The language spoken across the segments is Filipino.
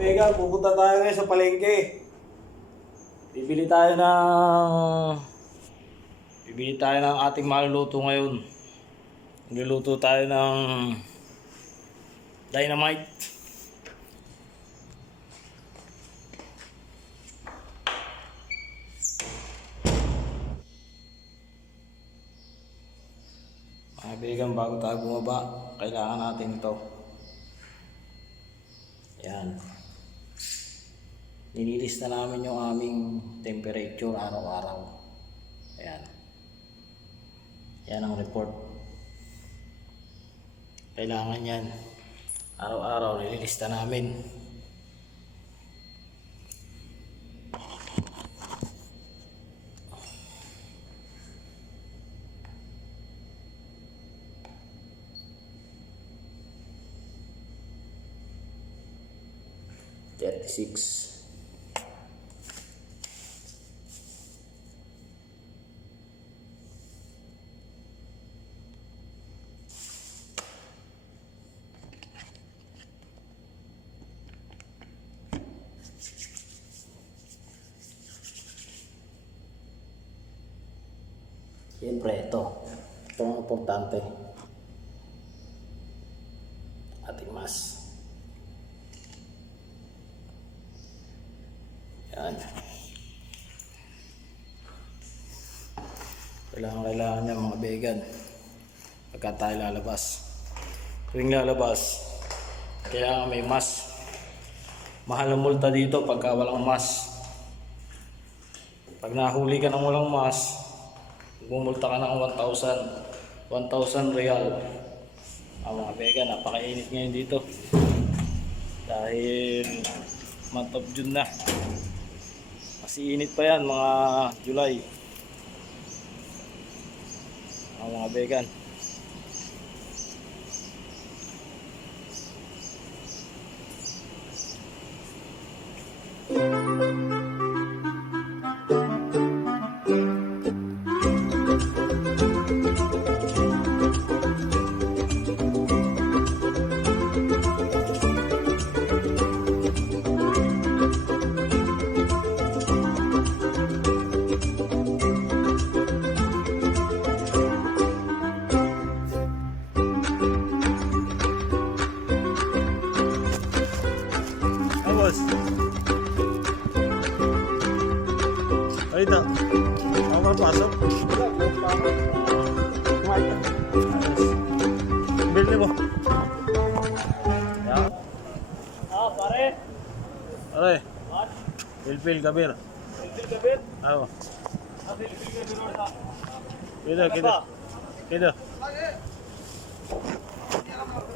Kapag, pupunta tayo ngayon sa palengke. Bibili tayo ng ating maluluto ngayon. Niluluto tayo ng dynamite. Mga kaibigan, bago tayo bumaba, kailangan natin ito. Yan. Nililista namin yung aming temperature araw-araw. Ayan. Yan ang report. Kailangan yan. Araw-araw nililista namin. Six. Siyempre ito ang importante. Ating mas. Yan. Kailangan niya mga vegan pagka tayo lalabas. Tuwing lalabas, kailangan may mask. Mahal ang multa dito pagka walang mask. Pag nahuli ka ng walang mask, bumulta ka ng 1,000 real. Mga vegan, napakainit ngayon dito dahil month of June na. Kasi init pa yan, mga July. Mga vegan. Ay ito, ako pasok. Bili mo. Yan. Pare. Pare. Pilpil kabir. Pilpil kabir? Oo. Pilpil kabir. Kita.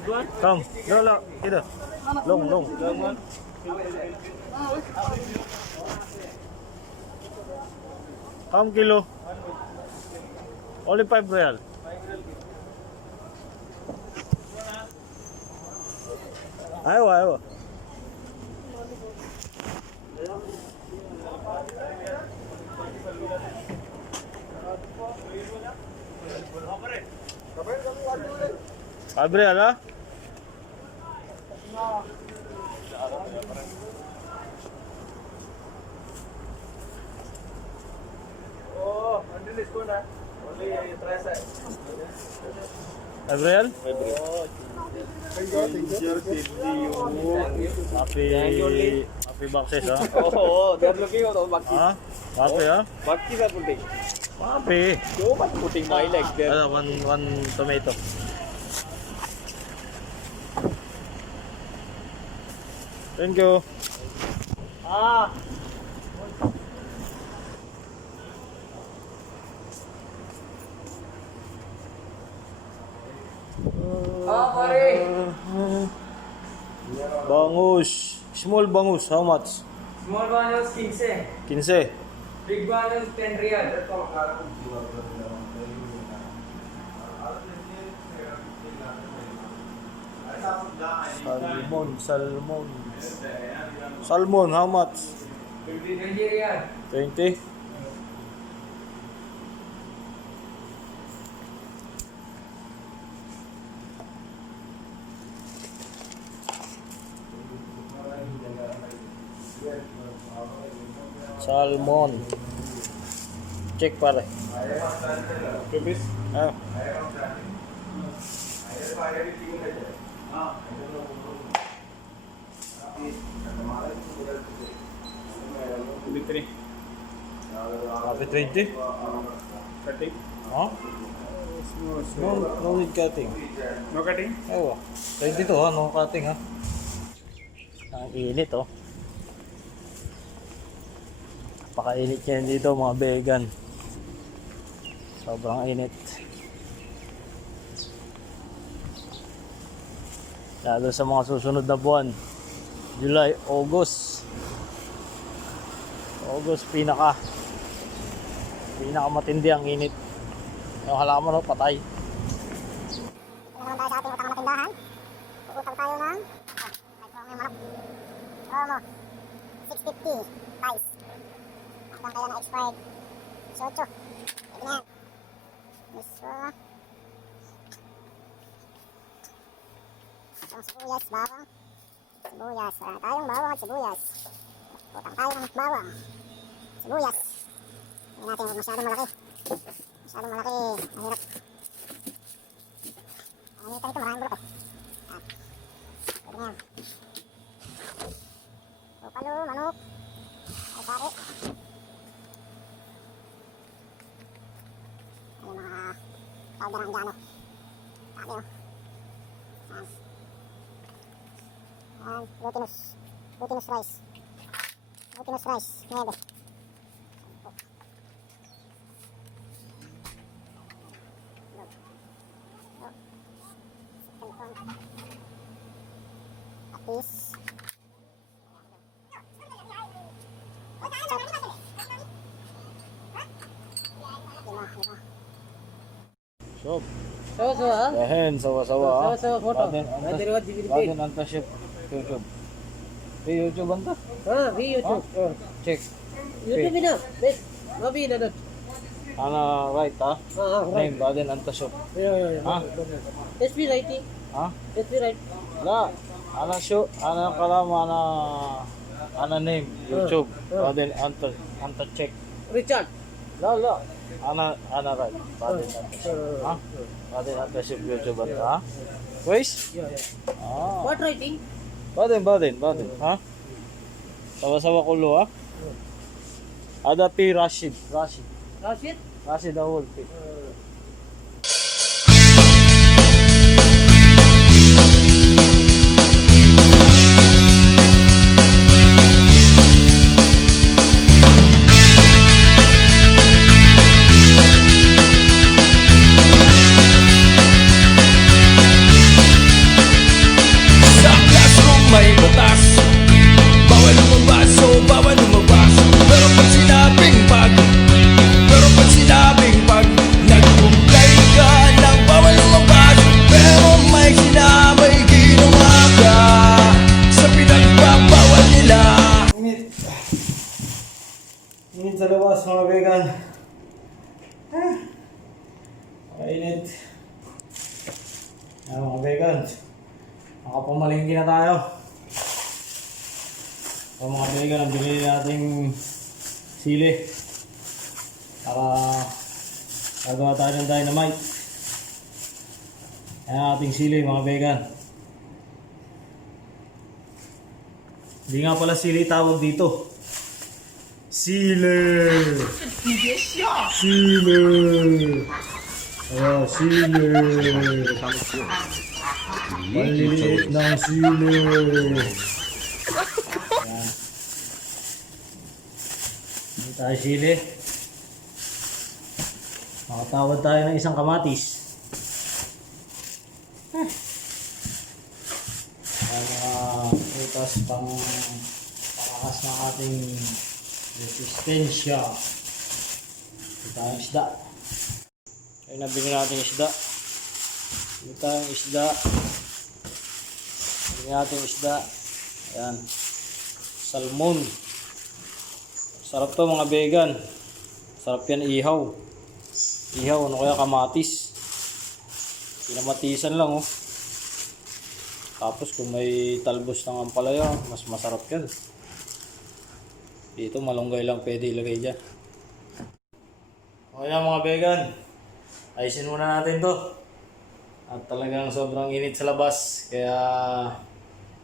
Iguan? Kong, lolo, kita. Long. Kam kilo? Only 5 real. Ayo. Five real, ha? Gabriel? Happy boxes, ha? Oh, they're looking at all Baki. Happy, ha? Baki are putting. Happy. So much putting my leg there. One tomato. Thank you. Pare. Bangus. Small bangus, how much? Small one is 15. 15. Big one is 10 real. Salmon, how much? 20 real. 20. Salmon. Check pare. Tubis. Ah. Litri. Happy 20? 30. Huh? No need cutting. No cutting? Ewa. 22 ha, no cutting ha. Ang init oh. Pakainit yan dito mga vegan. Sobrang init. Lalo sa mga susunod na buwan. July, August. August pinaka matindi ang init. Yung halaman oh, patay. Naman tayo sa ating utang na tindahan. Uutang tayo ng promo 650 price. Atang kaya na expired 18. Pwede na yan. Miso. Ang sibuyas, bawang. Sibuyas. Wala tayong bawang at sibuyas. Utang tayo ng bawang. Sibuyas. Hindi natin huwag masyadong malaki. Masyadong malaki. Mahirap. Ito maraming bulok eh. Pwede na yan. Pupalo, manok. Ay pare. Ano mga powder ang dyan oh. Sabi oh. Yan. Yan. Glutinous. Glutinous rice. Glutinous rice. 9. Tapis. Lima. So, Sawa-sawa. dahin, sawa-sawa ha. Sawa-sawa photo. Batin anta ship YouTube. YouTube anta? Ah, YouTube. Check. YouTube na. Bes. Mabi na doon. Ana right ha? Right. Name batin anta shop. Yeah. Ha? SB writing. Ha? SB right. La. Ana show, ana kalama ana name YouTube. Batin anta check. Richard. La. Ana right. Batin anta shop. Ha? Batin anta shop YouTube anta ha? Guys? Yeah. Ah. What writing? Batin. Ha? Sawa-sawa kulo ha? Ada P. Rashid. Rashid? Rashid Awol P. Sa classroom may batas, bawal lumabas, so bawal lumabas. Pero pag sinabing pag nag-comply ka ng bawal lumabas, pero may sinabay ginawa ka sa pinagbabawal nila. Init sa labas mga vegan. Init. Ayan mga vegan. Nakapamalingki na tayo. So mga vegan, ang binili nating sili. Para gagawa tayo ng dynamite. Ayan ang ating sili mga vegan. Hindi nga pala sili tawag dito. Sili! Oh, sili! Maliliit ng sili! Ayan. Hindi tayo sili. Makatawad tayo ng isang kamatis. Ayan mga putas pangakas ng ating resistensya. Ito tayong isda. Ayun, nabili natin isda. Ito tayong isda. Nabili natin isda. Ayan. Salmon. Sarap to mga vegan. Sarap yan ihaw. Ihaw, ano kaya kamatis. Pinamatisan lang oh. Tapos kung may talbos ng ampalaya, mas masarap yan. Dito malunggay lang pwede ilagay dyan. Okay na mga vegan. Ayusin muna natin to. At talagang sobrang init sa labas. Kaya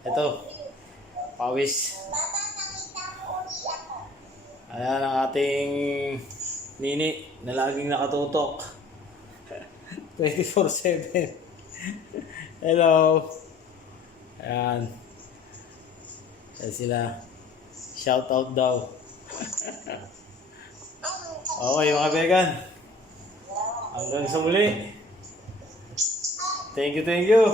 eto, pawis. Ayan ang ating nini na laging nakatutok. 24/7. Hello. Ayan. Ayan sila. Shout out daw. Okay mga vegan. Hanggang sa muli. Thank you, thank you.